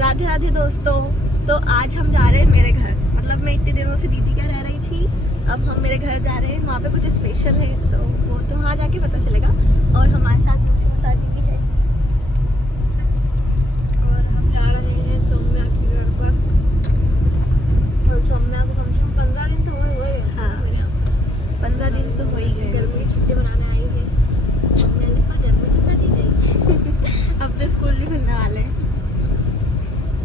राधे राधे दोस्तों। तो आज हम जा रहे हैं मेरे घर। मतलब मैं इतने दिनों से दीदी के रह रही थी, अब हम मेरे घर जा रहे हैं। वहाँ पे कुछ स्पेशल है तो वो तो वहाँ जाके पता चलेगा। और हमारे साथ लूसी मसाजी भी है। और हम जा रहे हैं सौम्या के घर पर। और सौम्या को कम से कम 15 दिन तो हुए। हाँ 15 दिन तो हो ही गए। गर्मी की छुट्टी मनाने आई थी। मैंने कहा गर्मी तो सही नहीं। अब तो स्कूल भी खुलने वाले हैं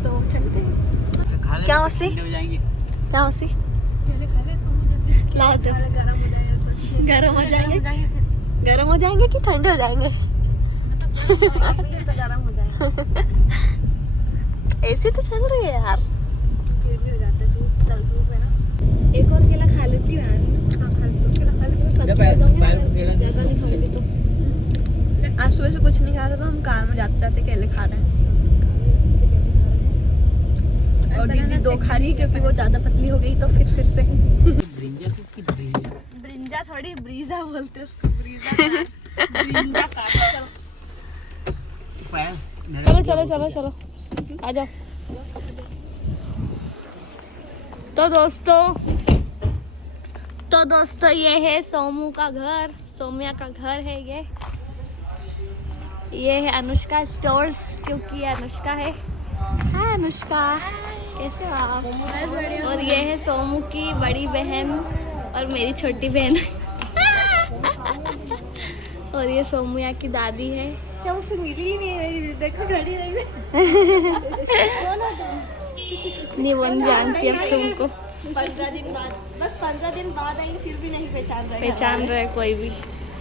तो चलते हैं। क्या मौसी? क्या मौसी? पहले खा ले सौम्या। लाओ तो। गरम हो जाएगा। गरम हो जाएंगे। गरम हो जाएंगे कि ठंडे हो जाएंगे? तो गरम हो जाएगा। एसी तो चल रही है यार। फिर भी हो जाता है। धूप चल धूप है ना। एक और केला खा लेती हूँ यार। हाँ खा लेती हूँ। केला खा लेती हूँ। ज़्यादा नहीं खाऊंगी तो। आज सुबह से कुछ नहीं खा रहा तो हम कार में जाते जाते केले खा रहे हैं। और दीदी 2 खा रही है क्योंकि वो ज्यादा पतली हो गई तो फिर से ब्रिंजा थोड़ी ब्रीजा बोलते उसको। ब्रिंजा चलो आ जाओ। तो दोस्तों ये है सोमू का घर, सौम्या का घर है ये है अनुष्का स्टोर्स, क्योंकि ये अनुष्का है। हाय अनुष्का, कैसे हो आप? और ये है सोमू की बड़ी बहन और मेरी छोटी बहन। और ये सोमूया की दादी है। क्या मुझसे मिली ही नहीं रही? देखो खड़ी रही। नहीं वो नहीं जानती अब तुमको। 15 दिन बाद, बस 15 दिन बाद आई फिर भी नहीं पहचान रहे कोई भी।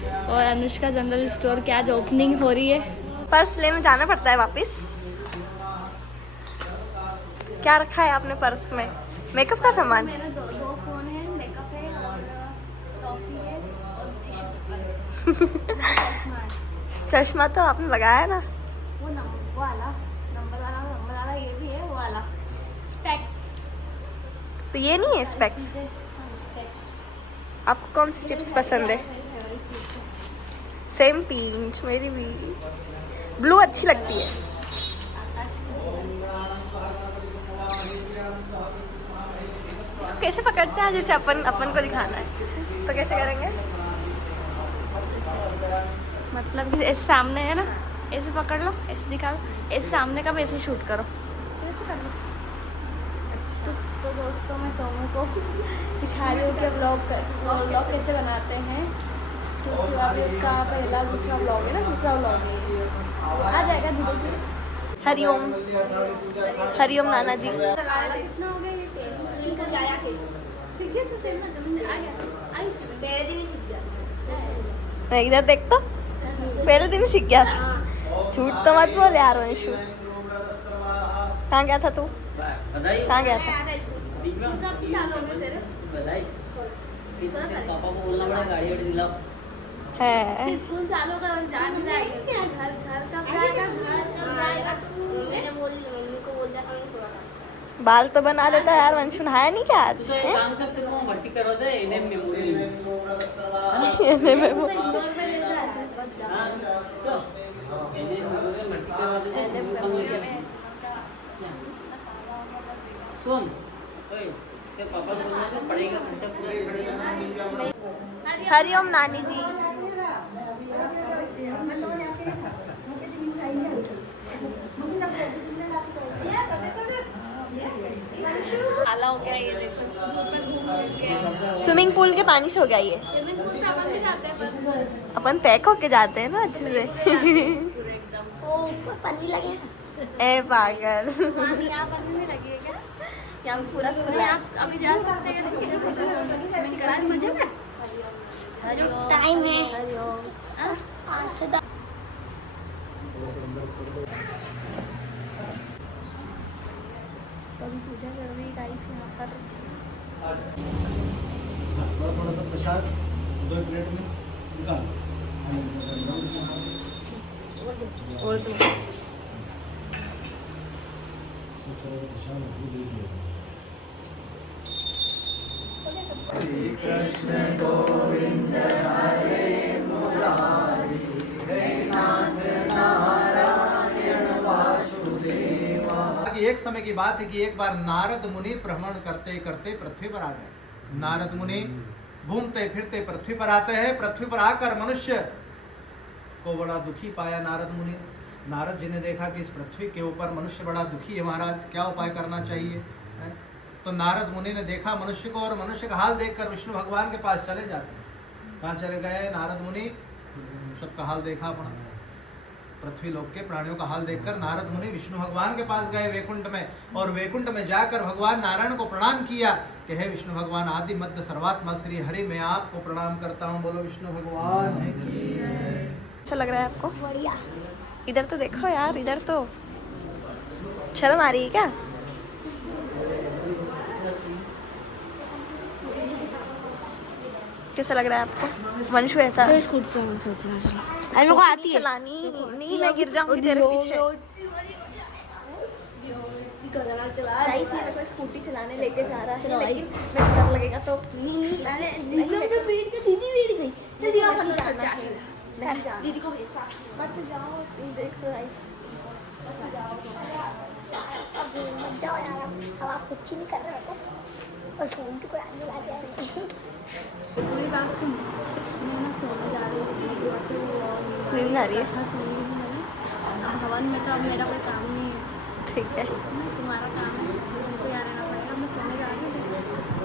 और अनुष्का जनरल स्टोर की आज ओपनिंग हो रही है। पर्स लेने जाना पड़ता है वापस। क्या रखा है आपने पर्स में? मेकअप का सामान। मेरा दो फोन है, मेकअप है और टॉफी है और चश्मा है। चश्मा तो आपने लगाया है ना? वो नंबर वाला ये भी है, वो वाला स्पेक्स। तो ये नहीं है स्पेक्स। आपको कौन सी चिप्स पसंद है? सेम पिंच, मेरी भी। ब्लू अच्छी लगती है। इसको कैसे पकड़ते हैं? जैसे अपन को दिखाना है तो कैसे करेंगे? मतलब कि ऐसे सामने है ना, ऐसे पकड़ लो, ऐसे दिखा लो, ऐसे सामने का भी ऐसे शूट करो, ऐसे कर लो। तो दोस्तों मैं सोमू को सिखा रही हूँ कि व्लॉग कैसे बनाते हैं, क्योंकि अभी उसका पहला दूसरा व्लॉग है ना, तीसरा व्लॉग आ जाएगा धीरे धीरे। हरिओम। हरिओम नाना जी। कितना हो गया ये तेल? सीख गया तो तेल ना आ गया। पहले दिन ही सीख गया। मैं इधर देख तो पहले दिन ही सीख गया। झूठ तो मत बोल यार वंशु। कहाँ गया था तू? कहाँ गया था? पापा को बोलना पड़ा गाड़ी वाड़ी दिलाओ। है स्कूल चालू का और जा नहीं रहा है। घर कब जाएगा? मैंने बोल दी, मम्मी को बोल दिया था, मैंने छोड़ा था। बाल तो बना लेता है यार वंशु। नहाया नहीं क्या आज? तो एक काम करते हो, भर्ती करवा दे एनएम मेमोरी में। तो इंदौर में रहता है बस जा। हां तो एनएम मेमोरी में भर्ती करवा दे। सुन ओए, तेरे पापा को बोलना कि पढ़ेगा, खर्चा पूरा पड़ेगा। हरिओम नानी जी। काला हो गया ये देखो, धूप में घूम गया। स्विमिंग पूल के पानी से हो गया ये। स्विमिंग पूल से अपन भी जाते हैं बस अपन पैक होके जाते हैं ना अच्छे से। पूरे एकदम। ओ ऊपर पानी लगे। ए पागल। पानी यहाँ पानी में लगी है क्या? यहाँ पूरा खुला है। आप अभी जा सकते हैं, स्विमिंग कराने मजे में। टाइम है कभी पूजा कर रही गाइस यहाँ पर। थोड़ा सा प्रसाद 2 प्लेट में निकाल। और दो। श्री कृष्ण गोविंद हरे मुरारी, हे नाथ नारायण वासुदेव कि एक समय की बात है कि एक बार नारद मुनि भ्रमण करते करते पृथ्वी पर आ गए। नारद मुनि घूमते फिरते पृथ्वी पर आते हैं। पृथ्वी पर आकर मनुष्य को बड़ा दुखी पाया नारद मुनि। नारद जी ने देखा कि इस पृथ्वी के ऊपर मनुष्य बड़ा दुखी है, महाराज क्या उपाय करना चाहिए है? तो नारद मुनि ने देखा मनुष्य को, और मनुष्य का हाल देखकर विष्णु भगवान के पास चले जाते हैं। कहाँ चले गए नारद मुनि? सबका हाल देखा अपना, पृथ्वी लोक के प्राणियों का हाल देखकर नारद मुनि विष्णु भगवान के पास गए वैकुंठ में, और वैकुंठ में जाकर भगवान नारायण को प्रणाम किया कि हे विष्णु भगवान आदि मध्य सर्वात्मा श्री हरि, मैं आपको प्रणाम करता हूँ। बोलो विष्णु भगवान की जय। अच्छा लग रहा है आपको? बढ़िया। इधर तो देखो यार, इधर तो शर्म आ रही है क्या? कैसा लग रहा है आपको वंशु? ऐसा तो स्कूटी चलाना मेरे को आती है चलानी नहीं, मैं गिर जाऊंगी तेरे पीछे। गाइस ये देखो स्कूटी चलाने लेके जा रहा है, लेकिन मैं डर लगेगा तो दीदी को मत जाओ। देखो गाइस मत जाओ यार, अब आप कुछ नहीं कर रहे हो और सोन की कुरान बुला रहे हैं। पूरी बात सुन, मैं सोने जा रही हूँ, नींद आ रही है? हाँ सोनी नहीं मैंने। अब हवन में तो अब मेरा कोई काम नहीं है। ठीक है तुम्हारा काम है, तुमको यहाँ रहना पड़ेगा। मैं सोने जा रही हूँ।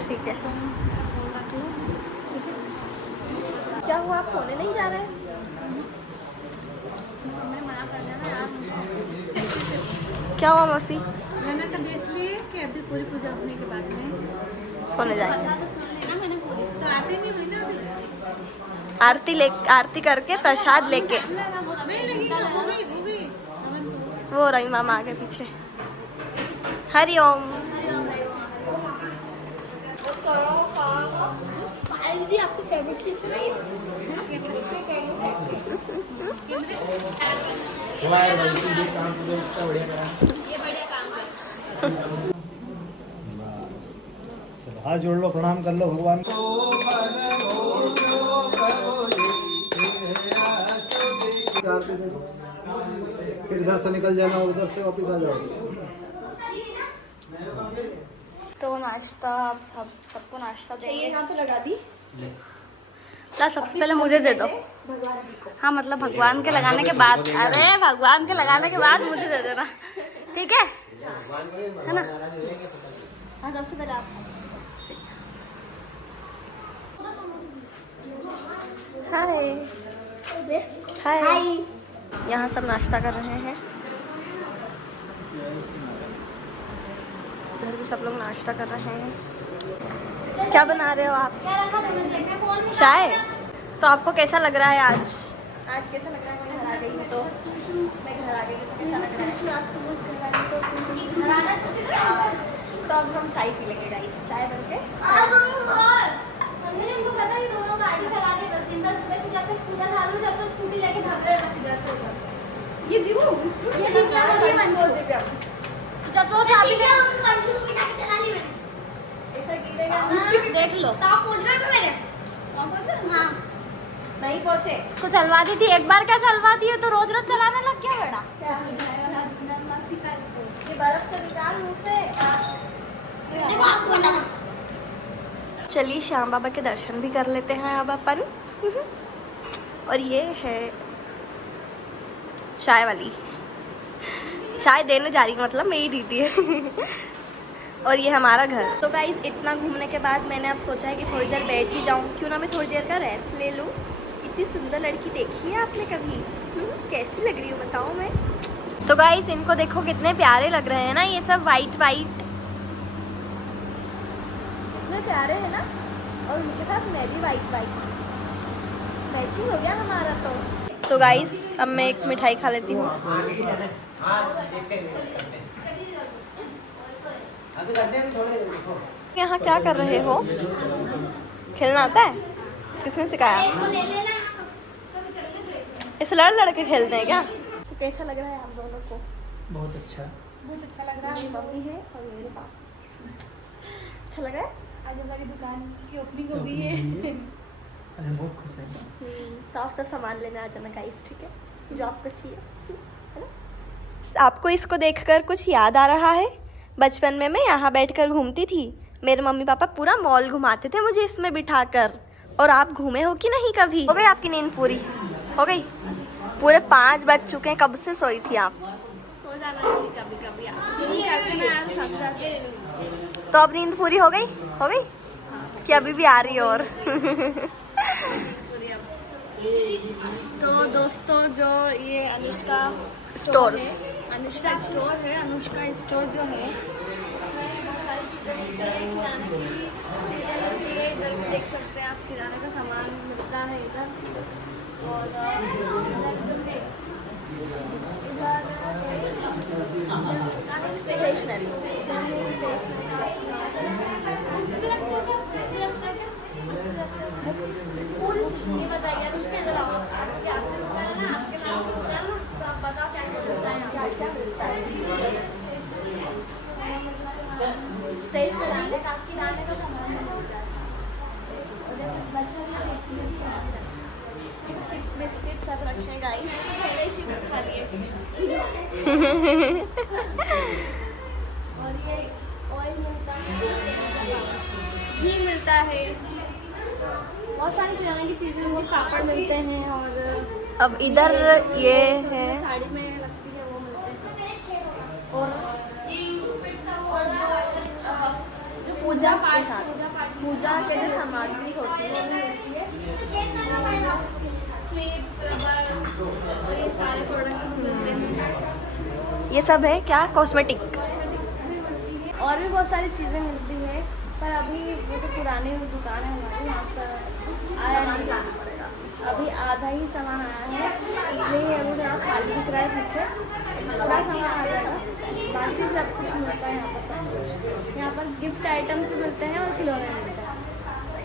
ठीक है। तो फोन रख लो, ठीक है? क्या हुआ, आप सोने नहीं जा रहे हैं? मैंने मना कर दिया ना यार। क्या हुआ मौसी? मैंने कभी इसलिए कि अभी पूरी पूजा होने के बाद में सोने जाएंगे। तो सुन लेना मैंने पूरी, तो आती नहीं हुई ना अभी। आरती करके प्रसाद लेके वो रही मामा आगे पीछे। हरिओम। आपको फेवरेट चीज हाथ जोड़ लो, प्रणाम कर लो भगवान को। फिर इधर से निकल जाना, उधर से वापस आ जाओ। तो नाश्ता सबको नाश्ता चाहिए, देंगे। यहाँ पे लगा दी। ला सबसे पहले मुझे दे दो। भगवान जी को। हाँ मतलब भगवान के लगाने के बाद, अरे भगवान के लगाने के बाद मुझे दे देना, ठीक है? है ना? हाँ सबसे पहले आप। हाय हाय। यहाँ सब नाश्ता कर रहे हैं, इधर भी सब लोग नाश्ता कर रहे हैं। क्या बना रहे हो आप? चाय। तो आपको कैसा लग रहा है आज कैसा लग रहा है? मैं घर आ गई हूँ तो कैसा लग रहा है? तो अब हम चाय पी लेंगे गाइस, चाय बन के। हमने उनको पता ही दोनों गाड़ी चला रहे बस दिन भर सुबह से जब तक पूजा चालू जब तक स्कूटी लेके भाग रहे हैं इधर से उधर। ये दिव्या ये मंजूर तो जब तो चाबी ले हम मंजूर को बिठा के चला ली मैंने। ऐसा गिरेगा देख लो। तो आप पहुंच गए मेरे? हाँ नहीं पहुंचे। इसको चलवा दी थी एक बार, क्या चलवा दी है तो रोज रोज चलाने लग गया बेटा। ये बर्फ से निकाल मुंह से। देखो आपको बताना। चलिए श्याम बाबा के दर्शन भी कर लेते हैं अब अपन। और ये है चाय वाली, चाय देने जा रही हूँ, मतलब मेरी दीदी है। और ये हमारा घर। तो गाइस इतना घूमने के बाद मैंने अब सोचा है कि थोड़ी देर बैठ ही जाऊँ, क्यों ना मैं थोड़ी देर का रेस्ट ले लूँ। इतनी सुंदर लड़की देखी है आपने कभी? कैसी लग रही हूँ बताओ मैं? तो गाइस इनको देखो कितने प्यारे लग रहे हैं ना, ये सब वाइट वाइट कितने प्यारे हैं ना। और उनके साथ मैं भी वाइट वाइट मैचिंग हो गया हमारा। तो गाइस अब मैं एक मिठाई खा लेती हूँ। यहाँ क्या कर रहे हो? खेलना आता है? किसने सिखाया? ले लेना इस लड़ के खेलते हैं क्या? तो कैसा लग रहा है आप दोनों को? बहुत अच्छा लग रहा है। मेरी मम्मी है और मेरे पापा। अच्छा लग रहा है? आज हमारी दुकान की ओपनिंग हो गई है। अरे बहुत खुश है। तो आप सब सामान लेने आ जाना गाइस, ठीक है? जो आपको चाहिए, है ना? आपको इसको देखकर कुछ याद आ रहा है? बचपन में मैं यहाँ बैठकर घूमती थी। मेरे मम्मी पापा पूरा मॉल घुमाते थे मुझे इसमें बिठाकर। और आप घूमे हो कि नहीं कभी? हो गई आपकी नींद पूरी? हो गई? पूरे 5 बज चुके हैं, कब से सोई थी आप? सो जाना चाहिए कभी कभी तो अब नींद पूरी हो गई? हो गई कि अभी भी आ रही है? और तो दोस्तों जो ये अनुष्का स्टोर्स, अनुष्का स्टोर है, अनुष्का स्टोर जो है किराने की चीज़ें मिलती है। इधर भी देख सकते हैं आप, किराने का सामान मिलता है इधर। और ये बताइए अनुष्का, इधर आओ। आपके नाम से होता है ना, तो आप बताओ क्या क्या मिलता है? स्टेशनरी, किराने का सामान मिलता है। बच्चों के चिप्स बिस्किट सब रखे हैं गाइस। चिप्स खा लिए। और ये ऑयल मिलता है, घी मिलता है, बहुत सारी किराने की चीज़ें, वो पापड़ मिलते हैं। और अब इधर ये है साड़ी में लगती है वो मिलते हैं। और जो पूजा के साथ पाठ पूजा के जो सामग्री होती है क्लिप, रबर और ये सारे प्रोडक्ट मिलते हैं। ये सब है क्या? कॉस्मेटिक। और भी बहुत सारी चीज़ें मिलती है, पर अभी वो तो पुरानी दुकान है हमारी, यहाँ पर आया नहीं। अभी आधा ही सामान आया है, इसलिए अभी थोड़ा खाली दिख रहा है पीछे। पूरा सामान आ जाएगा, बाकी सब कुछ मिलता है यहाँ पर। सब कुछ यहाँ पर गिफ्ट आइटम्स मिलते हैं और खिलौने मिलते हैं।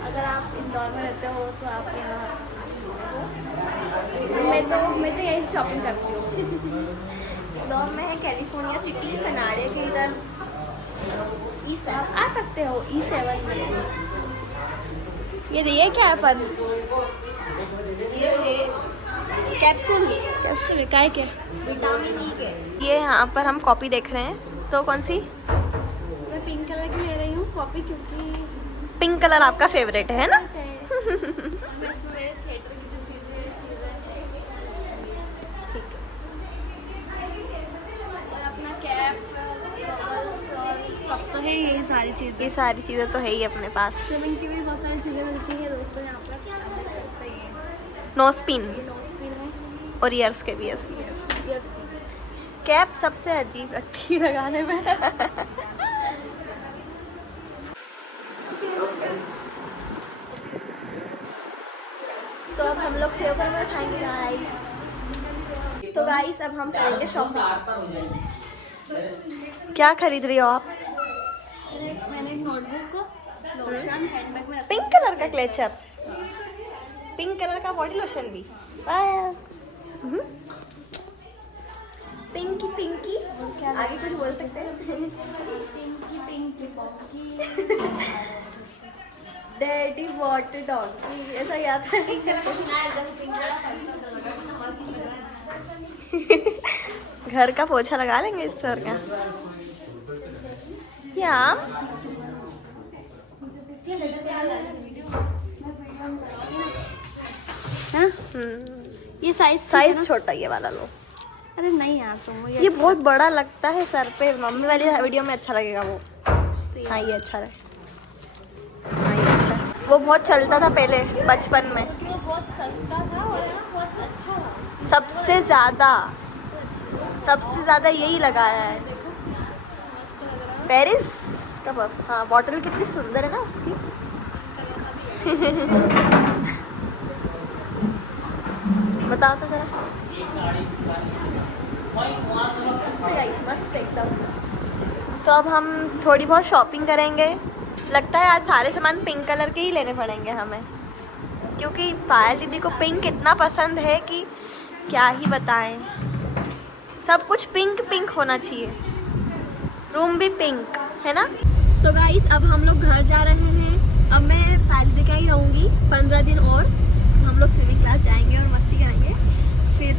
अगर आप इंदौर में रहते हो तो आप यहाँ आ सकते हो। मैं तो यही शॉपिंग करती हूँ। इंदौर में है कैलिफोर्निया सिटी, कनाडा के इधर आप आ सकते हो E7 में। ये क्या है पर? ये है कैप्सूल, कैप्सूल काय के? विटामिन ई के। ये यहाँ पर हम कॉपी देख रहे हैं, तो कौन सी? मैं पिंक कलर की ले रही हूँ कॉपी, क्योंकि पिंक कलर आपका फेवरेट है ना? अपना कैप सब तो है, ये सारी चीज़ें। ये सारी चीज़ें तो है ही अपने पास। स्विमिंग की भी बहुत सारी चीज़ें मिलती हैं दोस्तों यहाँ पर। आप देख सकते हैं नो स्पिन ये नोज पिन है, और ईयर्स के भी है उसमें। Years pin. कैप सबसे अजीब लगती है लगाने में। तो अब हम लोग सेव पर खाएंगे गाइस। तो गाइस अब हम करेंगे शॉपिंग। क्या खरीद रही हो आप? मैंने एक नोटबुक, लोशन, हैंडबैग में पिंक कलर का क्लेचर, पिंक कलर का बॉडी लोशन भी। पिंकी पिंकी, आगे कुछ बोल सकते हैं? डैडी वॉट डॉगी, ऐसा याद है। घर का पोछा लगा लेंगे इस सर का। क्या ये साइज छोटा, ये वाला लो। अरे नहीं यार तुम ये बहुत बड़ा लगता है सर पे। मम्मी वाली वीडियो में अच्छा लगेगा वो। हाँ ये अच्छा है, हाँ ये अच्छा है। वो बहुत चलता था पहले बचपन में, क्योंकि वो बहुत सस्ता था और ना बहुत अच्छा था। सबसे ज़्यादा यही लगाया है। पेरिस का परफ्यूम। हाँ बॉटल कितनी सुंदर है ना उसकी। बताओ तो जरा। मस्त एकदम। तो अब हम थोड़ी बहुत शॉपिंग करेंगे। लगता है आज सारे सामान पिंक कलर के ही लेने पड़ेंगे हमें, क्योंकि पायल दीदी को पिंक इतना पसंद है कि क्या ही बताएं। सब कुछ पिंक पिंक होना चाहिए, रूम भी पिंक है ना। तो गाइस अब हम लोग घर जा रहे हैं। अब मैं पायल दीदी का ही रहूँगी 15 दिन और। हम लोग स्विमिंग क्लास जाएंगे और मस्ती करेंगे, फिर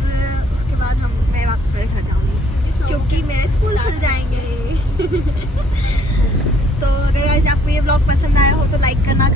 उसके बाद मैं वापस मेरे घर जाऊँगी। सो क्योंकि मेरे स्कूल खुल जाएंगे। तो अगर आज आपको ये ब्लॉग पसंद आया हो तो लाइक करना,